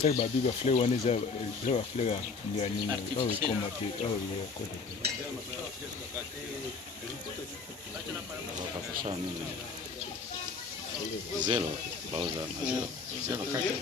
Sasa babi ba flavor ni za flavor ndio nini au kama tu au kote. Wakafasha nini? Zero, bauza na zero. Zero kaka.